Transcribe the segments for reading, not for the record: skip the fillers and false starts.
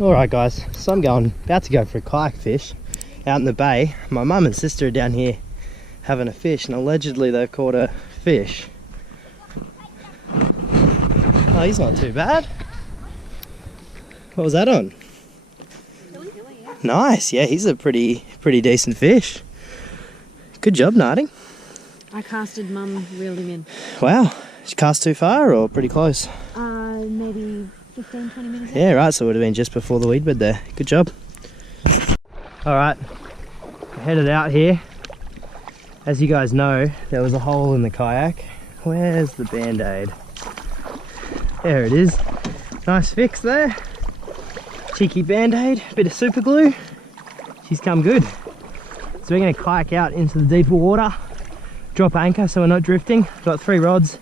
Alright guys, so I'm about to go for a kayak fish out in the bay. My mum and sister are down here having a fish, and allegedly they've caught a fish. Oh, he's not too bad. What was that on? Nice, yeah, he's a pretty decent fish. Good job, Narding. I casted, Mum reeled him in. Wow, did you cast too far or pretty close? Maybe 15, 20 minutes. Yeah, right, so it would have been just before the weed bed there. Good job. Alright, headed out here. As you guys know, there was a hole in the kayak. Where's the band-aid? There it is. Nice fix there. Cheeky band-aid, bit of super glue. She's come good. So we're going to kayak out into the deeper water, drop anchor so we're not drifting. Got 3 rods,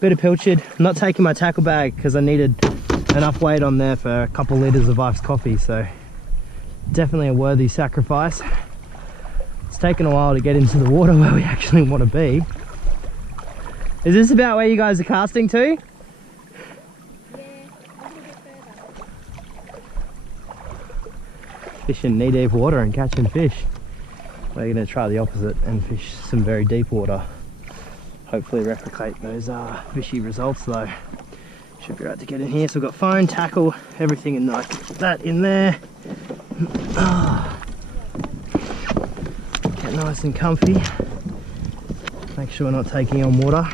bit of pilchard. I'm not taking my tackle bag because I needed enough weight on there for a couple litres of iced coffee, so definitely a worthy sacrifice. It's taken a while to get into the water where we actually want to be. Is this about where you guys are casting to? Fishing knee-deep water and catching fish. We're going to try the opposite and fish some very deep water. Hopefully replicate those fishy results though. Should be right to get in here. So we've got phone, tackle, everything in like that in there. Get nice and comfy. Make sure we're not taking on water,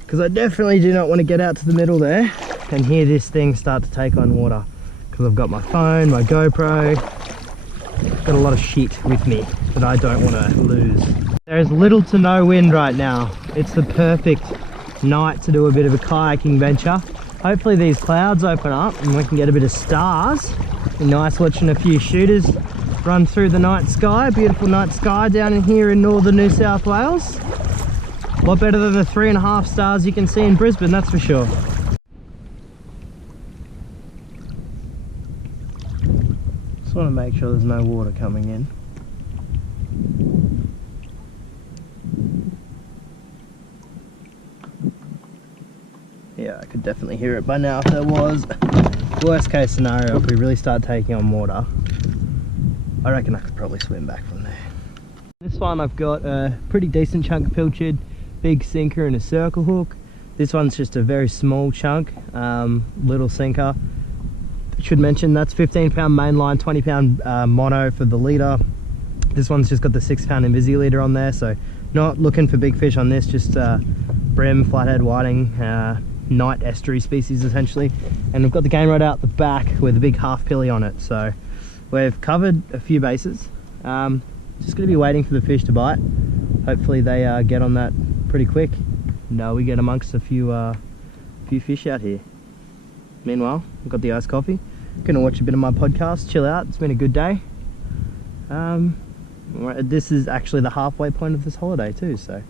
because I definitely do not want to get out to the middle there and hear this thing start to take on water. Because I've got my phone, my GoPro, got a lot of shit with me that I don't want to lose. There's little to no wind right now. It's the perfect night to do a bit of a kayaking venture. Hopefully these clouds open up and we can get a bit of stars. Be nice watching a few shooters run through the night sky. Beautiful night sky down in here in northern New South Wales. A lot better than the 3.5 stars you can see in Brisbane, that's for sure. Just want to make sure there's no water coming in. Yeah, I could definitely hear it by now if there was. Worst case scenario, if we really start taking on water, I reckon I could probably swim back from there. This one I've got a pretty decent chunk of pilchard, big sinker and a circle hook. This one's just a very small chunk, little sinker. Should mention that's 15-pound mainline, 20-pound mono for the leader. This one's just got the 6-pound Invisi leader on there, so not looking for big fish on this, just brim, flathead, whiting, night estuary species essentially. And we've got the game rod out the back with a big half pilly on it, so we've covered a few bases. Just going to be waiting for the fish to bite. Hopefully they get on that pretty quick. No, we get amongst a few fish out here. Meanwhile, I've got the iced coffee. Gonna watch a bit of my podcast, chill out. It's been a good day. This is actually the halfway point of this holiday too, so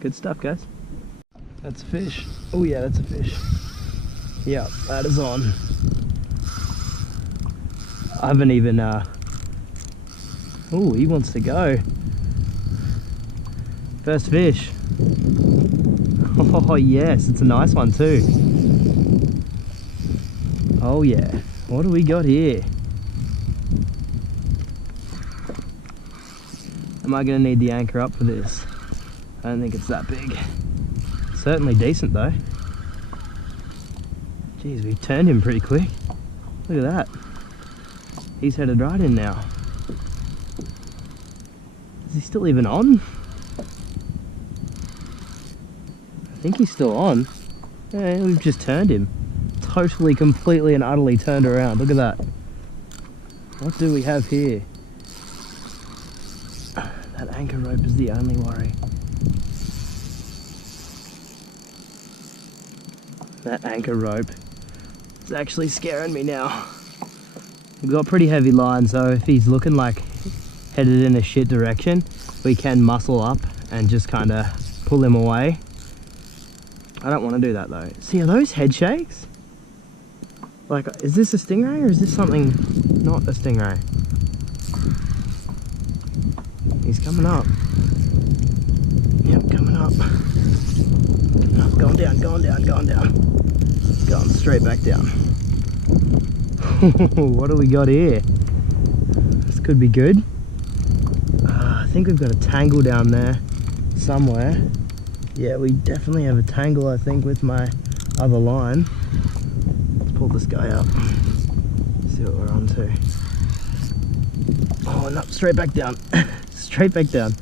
good stuff, guys. That's a fish. Oh yeah, that's a fish. Yeah, that is on. I haven't even oh, he wants to go. First fish. Oh yes, it's a nice one too. Oh yeah, what do we got here? Am I gonna need the anchor up for this? I don't think it's that big. Certainly decent though. Jeez, we turned him pretty quick. Look at that. He's headed right in now. Is he still even on? I think he's still on. Yeah, we've just turned him. Totally, completely and utterly turned around. Look at that. What do we have here? That anchor rope is the only worry. That anchor rope is actually scaring me now. We've got pretty heavy line, so if he's looking like headed in a shit direction, we can muscle up and just kind of pull him away. I don't want to do that though. See, are those head shakes? Like, is this a stingray or is this something not a stingray? He's coming up. Yep, coming up. Going down, going down, going down. Going straight back down. What do we got here? This could be good. I think we've got a tangle down there somewhere. Yeah, we definitely have a tangle, I think, with my other line. Let's pull this guy up. See what we're on to. Oh, no, straight back down. Straight back down.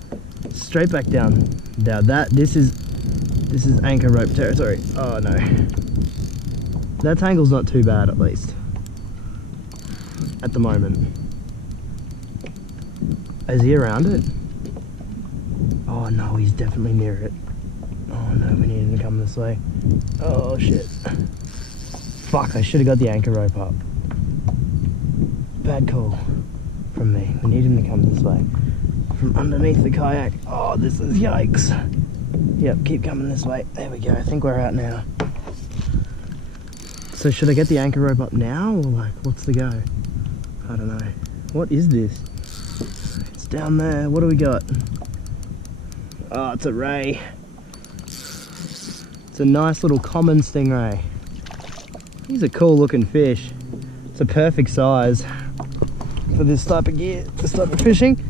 Straight back down. Now this is anchor rope territory. Oh no. That tangle's not too bad, at least. At the moment. Is he around it? Oh no, he's definitely near it. Oh no, we need him to come this way. Oh shit. Fuck, I should have got the anchor rope up. Bad call from me. We need him to come this way. From underneath the kayak. Oh, this is yikes. Yep, keep coming this way. There we go, I think we're out now. So should I get the anchor rope up now, or like, what's the go? I don't know. What is this? It's down there. What do we got? Oh, it's a ray. It's a nice little common stingray. He's a cool looking fish. It's a perfect size for this type of gear, this type of fishing.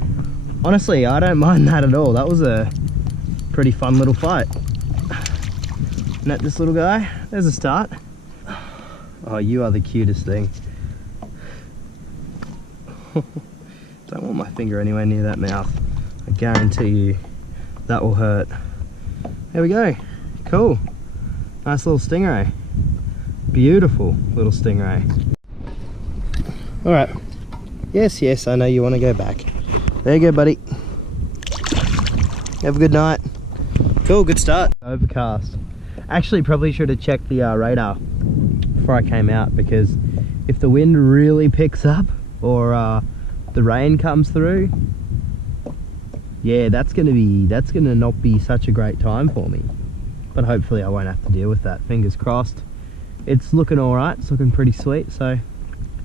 Honestly, I don't mind that at all. That was a pretty fun little fight. Net this little guy. There's a start. Oh, you are the cutest thing. Don't want my finger anywhere near that mouth. I guarantee you that will hurt. There we go. Cool. Nice little stingray. Beautiful little stingray. Alright. Yes, yes, I know you want to go back. There you go, buddy. Have a good night. Cool, good start. Overcast. Actually, probably should have checked the radar before I came out, because if the wind really picks up or the rain comes through, yeah, that's gonna not be such a great time for me. But hopefully I won't have to deal with that. Fingers crossed. It's looking all right. It's looking pretty sweet. So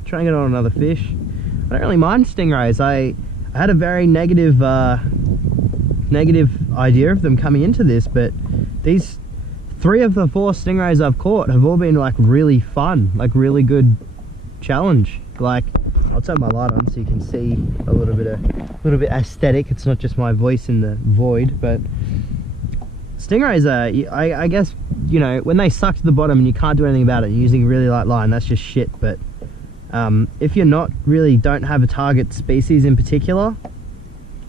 trying to get on another fish. I don't really mind stingrays. I had a very negative idea of them coming into this, but these 3 of the 4 stingrays I've caught have all been like really fun, like really good challenge. Like, I'll turn my light on so you can see a little bit aesthetic. It's not just my voice in the void. But stingrays are, I guess, you know, when they suck to the bottom and you can't do anything about it, you're using really light line, that's just shit. But if you're don't have a target species in particular,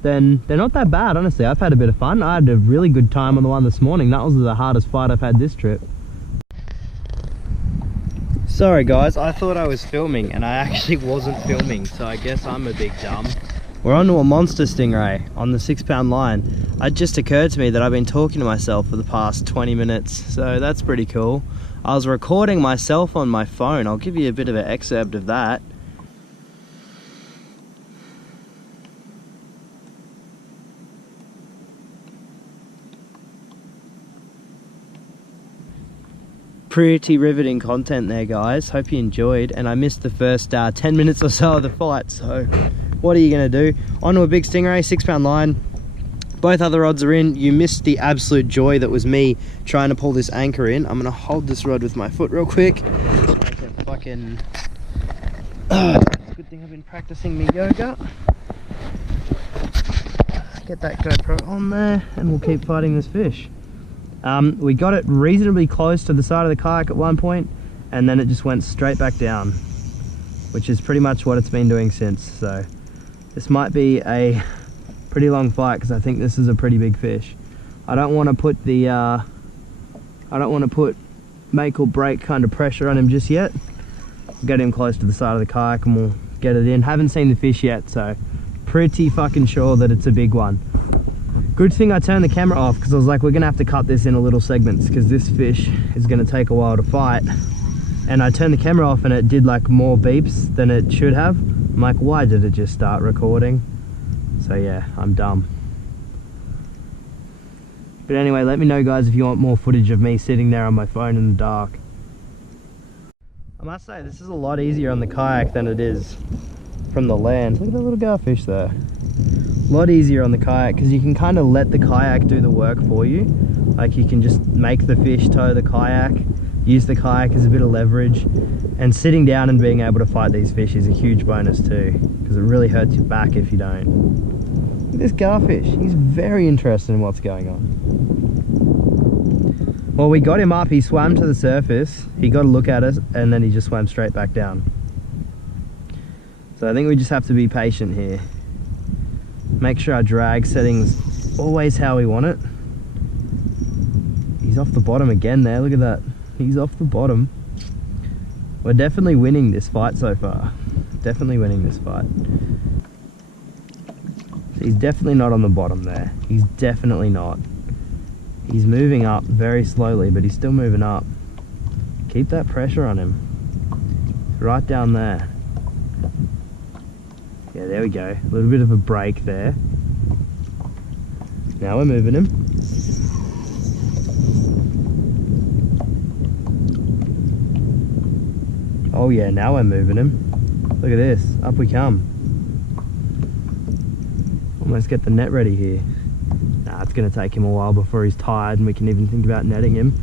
then they're not that bad, honestly. I've had a bit of fun. I had a really good time on the one this morning. That was the hardest fight I've had this trip. Sorry guys, I thought I was filming and I actually wasn't filming, so I guess I'm a big dumb. We're onto a monster stingray on the 6-pound line. It just occurred to me that I've been talking to myself for the past 20 minutes, so that's pretty cool. I was recording myself on my phone. I'll give you a bit of an excerpt of that. Pretty riveting content there, guys. Hope you enjoyed, and I missed the first 10 minutes or so of the fight, so what are you gonna do? Onto a big stingray, 6-pound line. Both other rods are in. You missed the absolute joy that was me trying to pull this anchor in. I'm gonna hold this rod with my foot real quick so I can fucking it's a good thing I've been practicing me yoga. Get that GoPro on there and we'll keep fighting this fish. We got it reasonably close to the side of the kayak at one point, and then it just went straight back down, which is pretty much what it's been doing since. So this might be a pretty long fight because I think this is a pretty big fish. I don't want to put make or break kind of pressure on him just yet. We'll get him close to the side of the kayak and we'll get it in. Haven't seen the fish yet, so pretty fucking sure that it's a big one. Good thing I turned the camera off, because I was like, we're gonna have to cut this into little segments because this fish is gonna take a while to fight. And I turned the camera off and it did like more beeps than it should have. I'm like, why did it just start recording? So yeah, I'm dumb. But anyway, let me know guys if you want more footage of me sitting there on my phone in the dark. I must say, this is a lot easier on the kayak than it is from the land. Look at that little garfish there. A lot easier on the kayak because you can kind of let the kayak do the work for you. Like, you can just make the fish tow the kayak use the kayak as a bit of leverage, and sitting down and being able to fight these fish is a huge bonus too, because it really hurts your back if you don't. Look at this garfish, he's very interested in what's going on. Well, we got him up, he swam to the surface, he got a look at us, and then he just swam straight back down. So I think we just have to be patient here. Make sure our drag setting's always how we want it. He's off the bottom again there, look at that. He's off the bottom. We're definitely winning this fight so far. Definitely winning this fight. So he's definitely not on the bottom there. He's definitely not. He's moving up very slowly, but he's still moving up. Keep that pressure on him. Right down there. Yeah, there we go. A little bit of a break there. Now we're moving him. Oh yeah, now we're moving him. Look at this, up we come. Almost get the net ready here. Nah, it's gonna take him a while before he's tired and we can even think about netting him.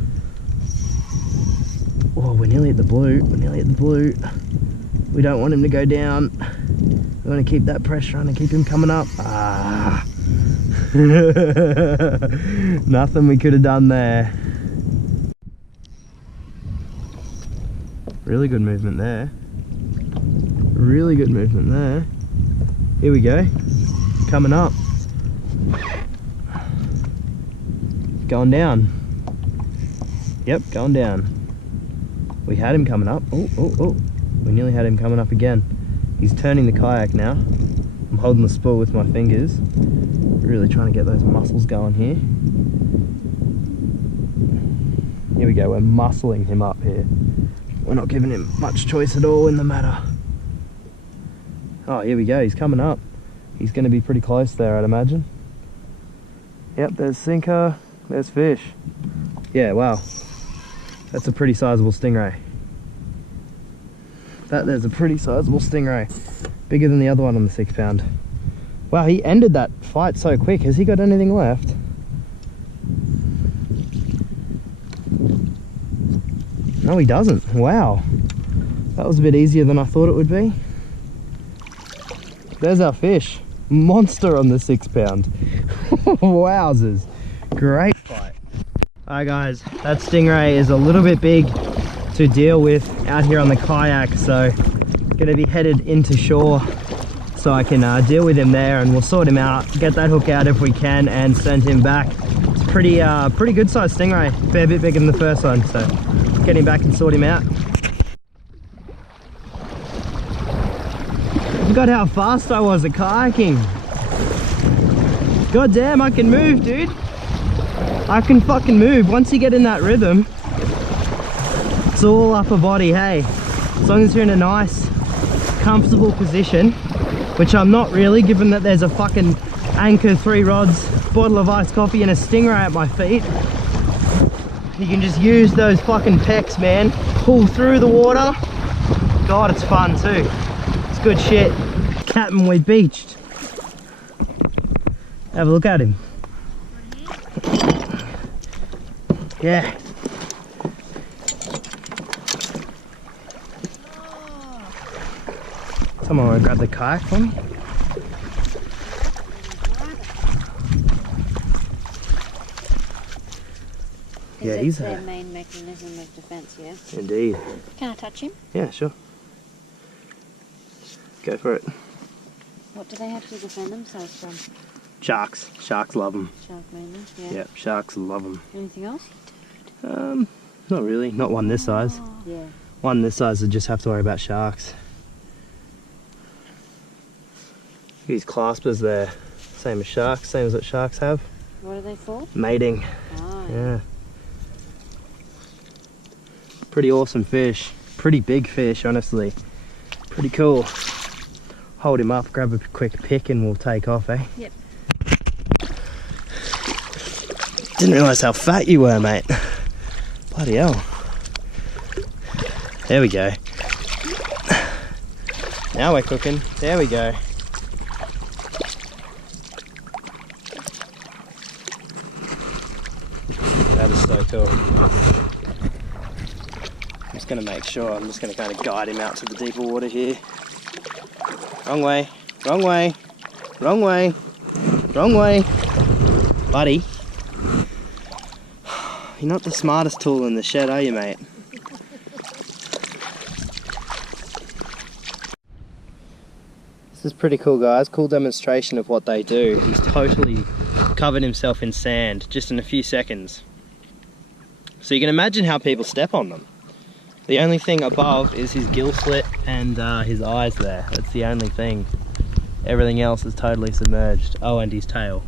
Oh, we're nearly at the blue, we're nearly at the blue. We don't want him to go down. We want to keep that pressure on and keep him coming up. Ah. Nothing we could have done there. Really good movement there. Really good movement there. Here we go. Coming up. Going down. Yep, going down. We had him coming up. Oh, oh, oh. We nearly had him coming up again. He's turning the kayak now. I'm holding the spool with my fingers. Really trying to get those muscles going here. Here we go, we're muscling him up here. We're not giving him much choice at all in the matter. Oh, here we go, he's coming up. He's going to be pretty close there, I'd imagine. Yep, there's sinker, there's fish. Yeah, wow. That's a pretty sizable stingray. There's a pretty sizable stingray. Bigger than the other one on the 6 pound. Wow, he ended that fight so quick. Has he got anything left? No, he doesn't. Wow. That was a bit easier than I thought it would be. There's our fish. Monster on the 6 pound. Wowzers. Great fight. Alright guys, that stingray is a little bit big to deal with out here on the kayak, so gonna be headed into shore so I can deal with him there, and we'll sort him out, get that hook out if we can, and send him back. It's pretty good sized stingray, fair bit bigger than the first one, so get him back and sort him out. I forgot how fast I was at kayaking. God damn, I can move, dude. I can fucking move. Once you get in that rhythm, it's all upper body, hey. As long as you're in a nice, comfortable position, which I'm not really, given that there's a fucking anchor, 3 rods, bottle of iced coffee and a stingray at my feet. You can just use those fucking pecs, man. Pull through the water. God, it's fun too. It's good shit. Captain, we beached. Have a look at him. Yeah. Someone want to grab the kayak for me? Yeah, he's their main mechanism of defense, yeah. Indeed. Can I touch him? Yeah, sure. Go for it. What do they have to defend themselves from? Sharks. Sharks love them. Shark mainly, yeah. Yep, sharks love them. Anything else? Not really. Not one this size. Yeah. One this size would just have to worry about sharks. These claspers there, same as sharks, same as what sharks have. What are they for? Mating. Oh, Yeah. Pretty awesome fish. Pretty big fish, honestly. Pretty cool. Hold him up, grab a quick pick, and we'll take off, eh? Yep. Didn't realise how fat you were, mate. Bloody hell. There we go. Now we're cooking. There we go. That is so cool. just going to make sure. I'm just going to kind of guide him out to the deeper water here. Wrong way, wrong way, wrong way, wrong way. Buddy, you're not the smartest tool in the shed, are you, mate? This is pretty cool, guys. Cool demonstration of what they do. He's totally covered himself in sand just in a few seconds. So you can imagine how people step on them. The only thing above is his gill slit and his eyes there. That's the only thing. Everything else is totally submerged. Oh, and his tail.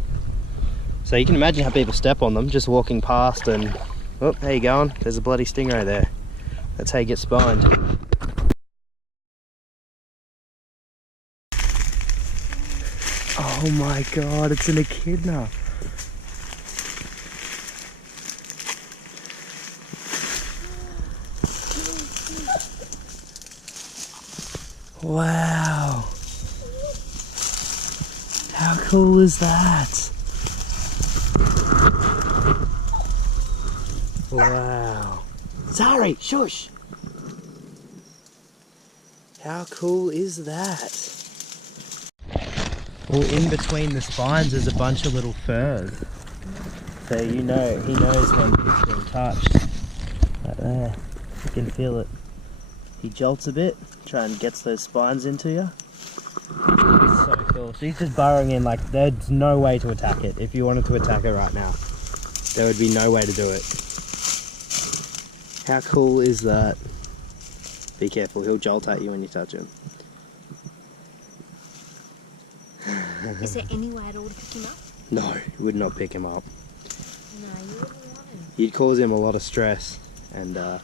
So you can imagine how people step on them, just walking past and... Oh, how you going? There's a bloody stingray there. That's how you get spined. Oh my god, it's an echidna. Wow. How cool is that? Wow. Sorry, shush. How cool is that? Well, in between the spines there's a bunch of little furs. So you know, he knows when he's been touched. Right there. You can feel it. He jolts a bit, try and gets those spines into you. It's so cool. So he's just burrowing in, like there's no way to attack it. If you wanted to attack it right now, there would be no way to do it. How cool is that? Be careful, he'll jolt at you when you touch him. Is there any way at all to pick him up? No, you would not pick him up. No, you wouldn't want him. You'd cause him a lot of stress and Oh,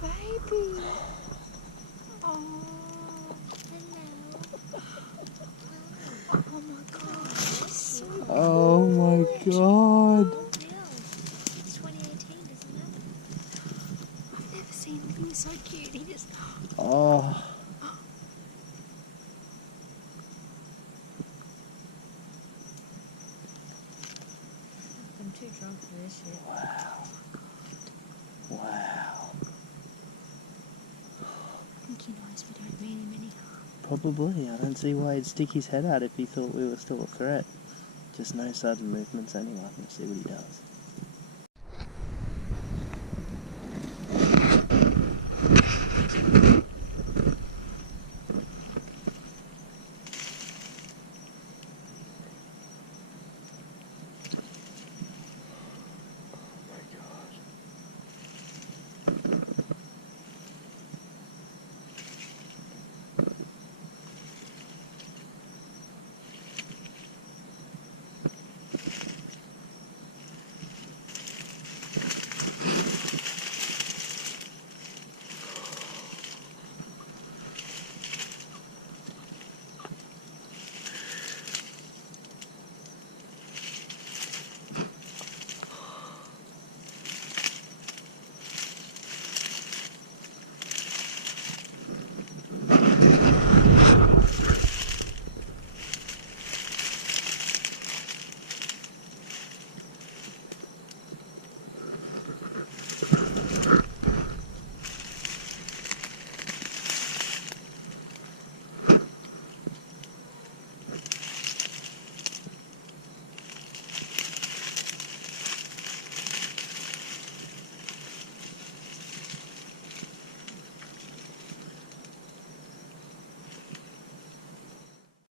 baby. Oh, hello. Oh my god. So oh my god. It's 2018, isn't it? I've never seen anything so cute. He just... Oh. I'm too drunk for this shit. Wow. Wow. I think he knows we don't mean him any harm. Probably. I don't see why he'd stick his head out if he thought we were still a threat. Just no sudden movements anyway. Let's see what he does.